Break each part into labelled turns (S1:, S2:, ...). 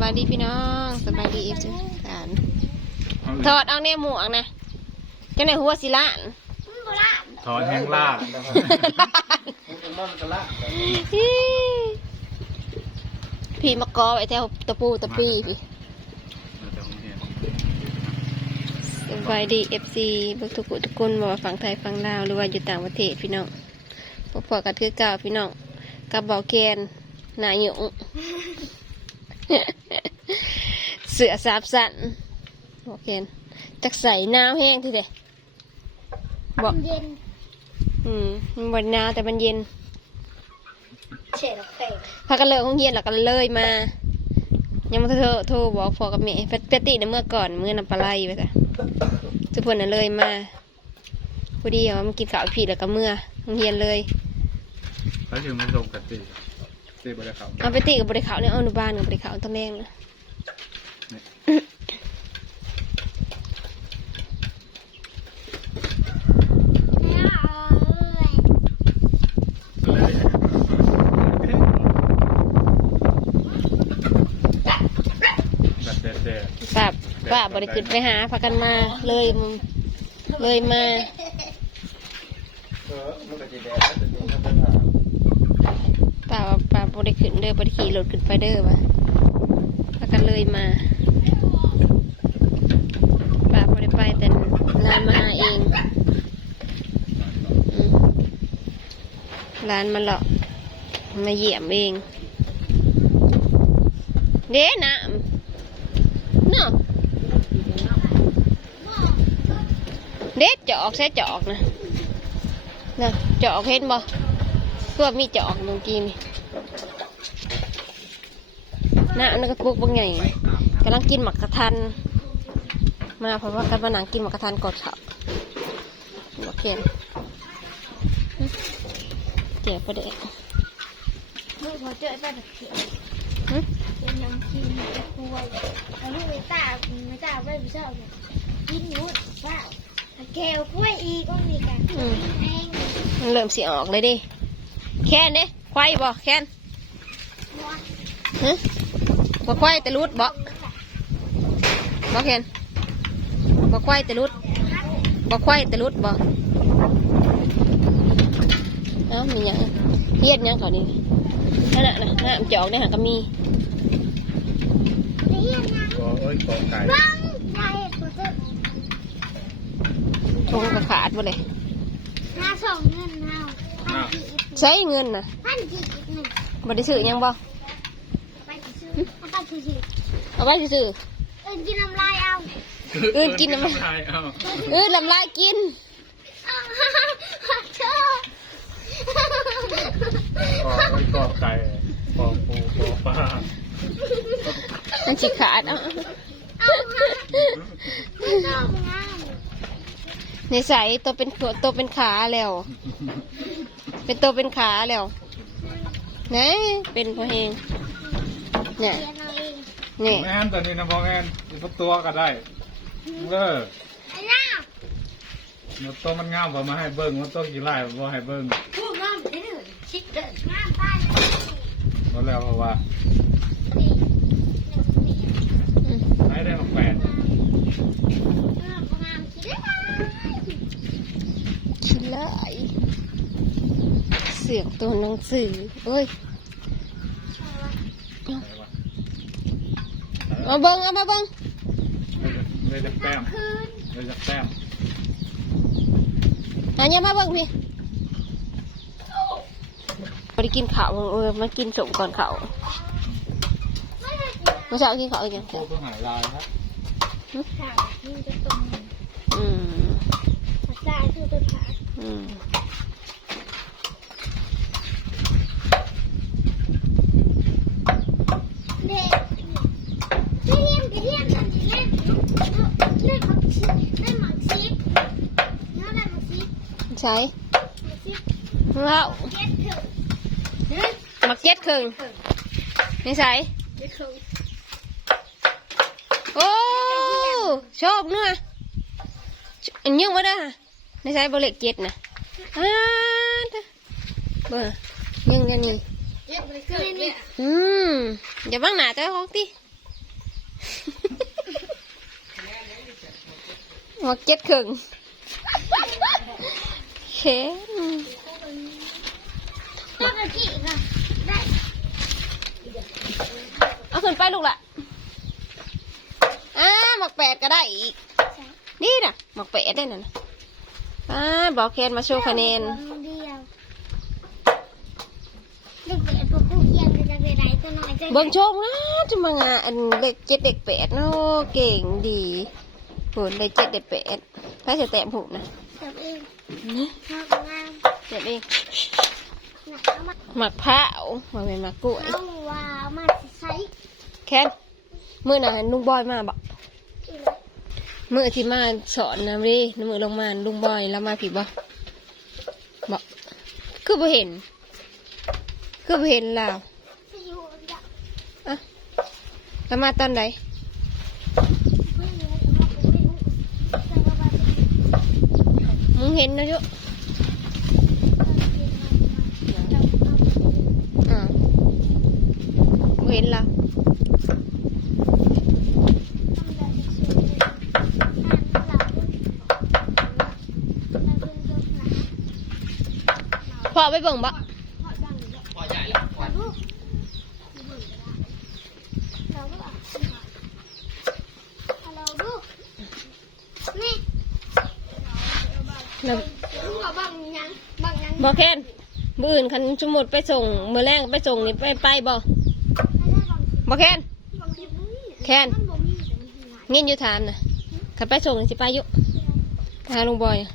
S1: บายดีพี่น้องสบายดีเอฟซีทานถอดเอาแน่หมวกนะเจ้าไหนหัวสิล้าน
S2: ถอนแห้งลาก
S1: พี่มากอไว้แถวตะปูตะปีพี่สบายดีเอฟซีบุกทุกคนทุกคนบอกว่าฝั่งไทยฝั่งลาวหรือว่าอยู่ต่างประเทศพี่น้องพบพอกันคือเก่าพี่น้องกับเบาแกนหนาหยง เสือสาบสันบอกแกนจักใส่หนาวแห้งทีเดียบอก
S3: เย็น
S1: อืมมันวันหนาวแต่มันเย็น
S3: เฉดเตะ
S1: พากันเลยห้องเย็นแล้วก็เลยมา ยังมาโทรโทรบอกพอกับแม่ปกติในะเมื่อก่อนเมื่อนำปลาไหลไปจ้ะทุกคนน่ะเลยมาพอดีว่ามันกินข้าวผิดแล้วก็เมื่อห้องเย็นเลย
S2: แล้วถึงมันส่งกันตี ตีบริเขา
S1: เอาไปติกับบริขาวเนี่ยเอาหนูบ้านกับบริขาวตอนแรกนะ
S3: แล้วเอาเลย
S2: แบบเด็ด
S1: ป้าป้าบริขึ้นไปหาพากันมาเลยมึงเลยมา
S2: เออมันก็จะแดดแต่ดูธรรมดา
S1: ป้าว่าป้า บริขึ้นเด้อบริขี่รถขึ้นไปเด้อวะพากันเลยมาป้าบริไปแต่ร้านมาหาเองร้านมาหลอกมาเหยี่ยมเอง เด้น้ำเนาะเด็ดจอกใส่จอกนะนะจอกเห็นบ่เพื่อมีจอกเมื่อกี้นี่ น้าอันนั้นก็ปลูกบางใหญ่กำลังกินหมักกระทัน มาเพราะว่ากันมานังกินหมักกระทันกดเขาโอเคเดี๋ยวประเดี๋ยว
S3: ลูกพอเจอได้แบบเขียว
S1: หึ
S3: เป็นน้ำกินจะกล้วยเอาลูกไปตาไม่ตาไว้ไม่เช้าเนี่ยกินอยู่เช้าถ้าแก้วกล้วยอีกก็มีกัน
S1: อืม
S3: แห้ง
S1: มันเริ่มสีออกเลยดิ แค่นเด้ควายบ่แค่นฮะ บ่ควายแต่รุดบ่บ่แค่นบ่ควายแต่รุดบ่ควายแต่รุดบ่เอ้ามีหยังเฮียดหยังเขานี่นั่นน่ะนะน้ำจอกในหางก็มี
S3: เรียนนะ
S2: ก็เอ้ยกอไก่
S3: บ้างยายพอเจอ
S1: ทงกระขาดบ่เลย
S3: หน้าสองเงินเฮาพันจีบ
S1: ใช้เงินน่ะ
S3: พันจีบหนึ่ง
S1: บ่ได้ซื้อหยังบ่
S3: ไปซื้อเอาไป ซื้อ
S1: เอาไว้ซื้อ
S3: เอินกินน้ำลายเอา
S1: เออกินน้ำมัน
S2: ลายเอา
S1: ๆเออลำลายกิน
S3: เอาขอโทษ
S2: กอเอ้ยกอไก่กอปูกอปลา
S1: มันสิขาดเอ้า
S3: เอาไม่ต้องงาน
S1: ในใส่ตัวเป็นขตัวเป็นขาแล้ว เป็นตัวเป็นขาแล้วนะเป็นพอเฮงเนี่ย
S3: เรียน เอาเอง
S1: เนี่ย
S2: แอนแต่นี่นะพอแอนอีกสักตัวก็ได้เออ
S3: ไอ้น้า
S2: เนื้อตัวมันงามกว่ามาให้เบิ้งมันตัวกี่ไร่บ่ให้เบิ้ง
S3: พูดน้ำไปเรื่อยชิดเดินน้ำตาย
S2: ก็แล้วเพราะว่า
S3: นี่
S1: อืม
S2: ให้ได้มาแปด
S3: น้ำประมาณคิดได้
S1: ขี้ไล่เสียงตัวหนังสือเอ้ย
S2: อะไรวะ
S1: เอาเบิ้งเอามาเบิ้ง
S2: เลยจะแต้ม
S3: คืน
S2: เลยจะแต้ม
S1: อันนี้มาเบิ้งพี่ไปกินข้าวเออมากินสมก่อนข้าว
S3: ไม่ได้กิน
S1: เมื่อเช้ากินข้าวอีกยัง
S2: โอ้ก็หายลายครับ
S3: ข่าวนี่จะตรง
S1: อืม
S3: ภาษาคือตัวขา
S1: อืม
S3: เด็กเรียนไปเรียนกันเรียนเล่นมักซิเล่นมักซิน้าเล่นมักซิ
S1: ใช้
S3: มักซิ
S1: แล้ว
S3: เก็ตเถอะเฮ้ย
S1: มักเจ็ดครึ่งนี่ใส่
S3: เก็ตเถอะ
S1: โอ้ชอบเนื้ออันยังวะเด้อในใช้บริเล็กเจ็ดนะอ่าเด้อเบอร์ยังกันนี่
S3: เก็ตไปเกิดเนี่ย
S1: อืมอย่าบังหนาเจ้าของที่หมกเจ็ดครึ่งเข็ น
S3: ถ้ากะทิก็ได้
S1: เอาขึ้นไปลูกละอ่าหมกแปดก็ได้อีก นี่น่ะหมกแปดได้น่ะนะอ่าบอกแคนมาโชว์คะแนน
S3: คนเดียวเด็กเป็ดตัวผู้เคียงก็จะไปไหนตัวน้อยจะ
S1: เบิ่งโชคนะจะมางานอันเด็กเจ็ดเด็กแปดเนาะเก่งดีผลได้เจ็ดเด็กแปดถ้าจะแตะผูนะ
S3: เสิร์ฟเอง
S1: นี่
S3: ทำงาน
S1: เจ็บเอง
S3: หนักเอามา
S1: หมักผ้าวมาเป็นหมักกล้วย
S3: เอาว่ามาใช้
S1: แคนมือน่ะลุงบอยมาบอก
S3: อีกแล้ว
S1: มือที่มาสอนนะดิน้ำมือลงมาลุงบอยแล้วมาผิดบ่บอกคือบ่เห็น คือบ่เห็นลาว
S3: จะอยู่อีกแล้ว
S1: อะแล้วมาตอนไหน
S3: ไม่รู้เราไม่รู้แต่ว่าบ้าน เรา
S1: มึงเห็นนะยุ
S3: เราเอา
S1: อ่าบ่เห็นลาวพ่อไปเบิ่งบ่ แล้ว
S3: บังยังบังยัง
S1: บ่แคนมืออื่นคันสมมุดไปส่งมือแรงไปส่งนี่ไปไปบ่บ่แคนแคนเงี้ยอยู่ถามนะคันไปส่งนี่สิไปอยู่ไปหาลุงบอยอะ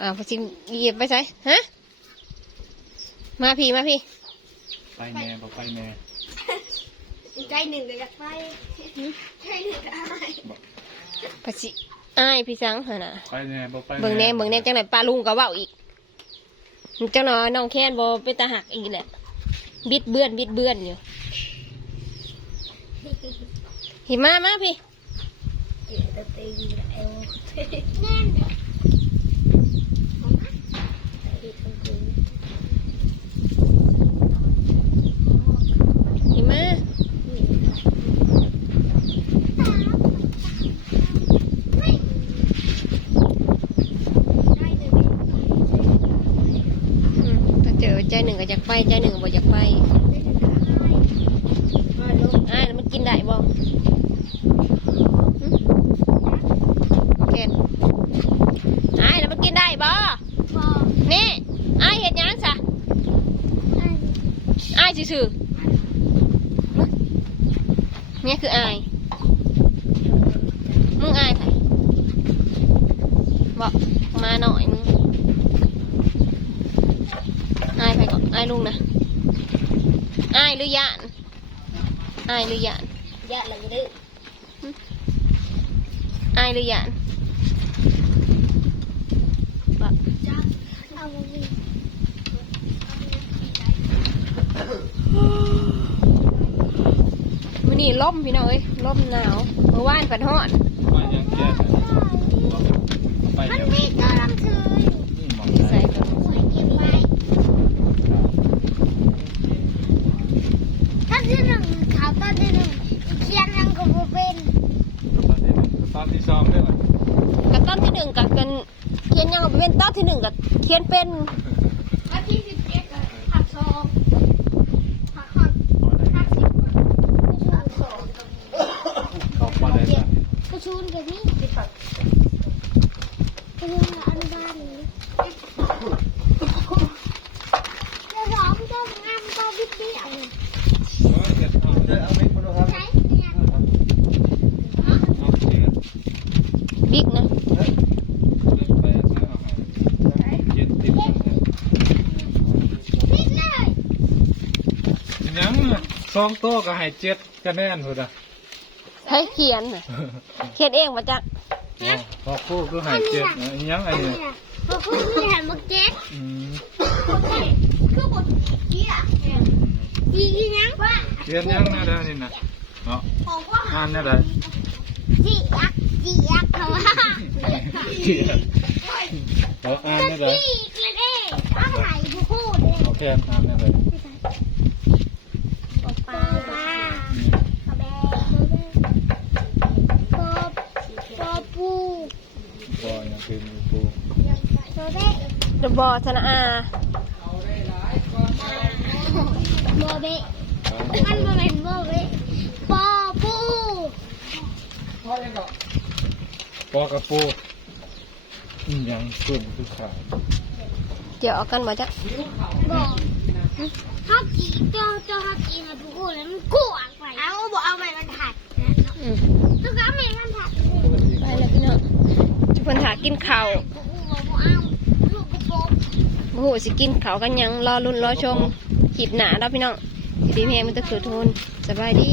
S1: อ่าวพอสิเหยียบไปใส่ฮะมาพี่มาพี่
S2: ไปแม่บอกไปแม่
S3: ใจหนึ่งก็อยากไปใจหนึ่งก็อาย
S1: พอสิอ้ายพี่สังหนน่ะ
S2: ไปแม่บอกไป
S1: เบิ่งแหน่เบิ่งแหน่จังไหนปลาลุงก็เว้าอีกจังหน่อยน้องแค้นบ่เป็นตาหักอีกแหละบิดเบือนบิดเบือนอยู่หิมามาพี่
S3: แน่น
S1: หิมาอืมถ้าเจอใจหนึ่ง ก็อยากไปใจหนึ่งก็บ่อยากไปอ้ายแล้วมันกินได้บ่หึโอเคอ้ายแล้วมันกินได้บ่
S3: พอ
S1: นี่อ้ายเห็ดหยังซะอ้ายซื่อๆเนี่ยคืออายมึงอายไผบอกมาหน่อยมึงอายไผก่อนอายลุงนะอายหรือยานอายหรือยาน
S3: ยะอะไรดื้อ
S1: อายหรือยานบอก
S3: จ้าเอาไป
S1: มื้อนี้ล่มพี่น้องเอ้ยล่มหนาวเมื่อวานฝันฮอด
S2: ไปยังแก่ไป
S3: มัน
S2: ยัง
S3: มีกำลังถือ
S2: นี่หมอง
S1: ใส่
S2: ได้
S1: ตัว
S3: สวยเก็บไว้ถ้าที่ห นึ่งขาวตอนที่หนึ่งอีเคียนยังก็บ่เป็น
S2: ตอนที่สองได้ไหม
S1: กับต้นที่หนึ่งกับกันเขียนยังบ่เป็นต้นที่หนึ่งกับเขียนเป็น
S3: วันที่สิบเจ็ดหักสองหักหักหักสิบหักสอง
S2: เขาพอได้ไหม
S3: กระชูนกับนี่สิบหักกระชูนกับอนุบาลนี่เดี๋ยวสองเจ้างามเจ้าบิ๊กเบี้ยเลยใช่เนี่ย
S1: บิ๊กนะ
S3: บิ๊กเลย
S2: ยังสองโต๊ะก็ให้เจ็ดคะแนนพุ่นอะ
S1: ให้เขียนน่ะเขียนเองมาจาก
S2: พอคู่ก็ให้เจ็ดยังไง
S3: เนี่
S2: เนี่ย
S3: ยพอคุณมีแฮมเบอร์เก็ต
S2: อืม
S3: คือบทเกี้ยจียังว่า
S2: เจ็ดยังนะเด้อนี่นะเนาะ
S3: ของว่า
S2: อ่านเนี่ยได้
S3: จียักจียักเขาว่า
S2: เจ็ดเขาอ่าน
S3: ก็
S2: เนี่ยได้
S3: จีเลยเด้ต้องไหนผู้พูดเลย
S2: โอเคอ่านเนี่ยได้
S1: โอ้ ระบอธนาอา
S3: โบเบะมันโบเป็นโบเบะปอปู
S2: ปอกระปูอีหยังส่วนคือขาว
S1: เดี๋ยวเอากันมาจ้ะ
S3: บอกฮักจีเจ้าเจ้าฮักจีนะทุกคนแล้วมันกวางไปเอาบอกเอาไปมันถัด
S1: อืม
S3: แล้วก็เอาไปมันถัด
S1: ไปแล้วพี่น้อง ทุกคนถากินข้าว
S3: บอกบอกเอาโอ้
S1: โหสิกินข้าวกันยังรอรุ่นรอชมขีดหนาแล้วพี่น้องดีแม่มันจะคือทุนสบายดี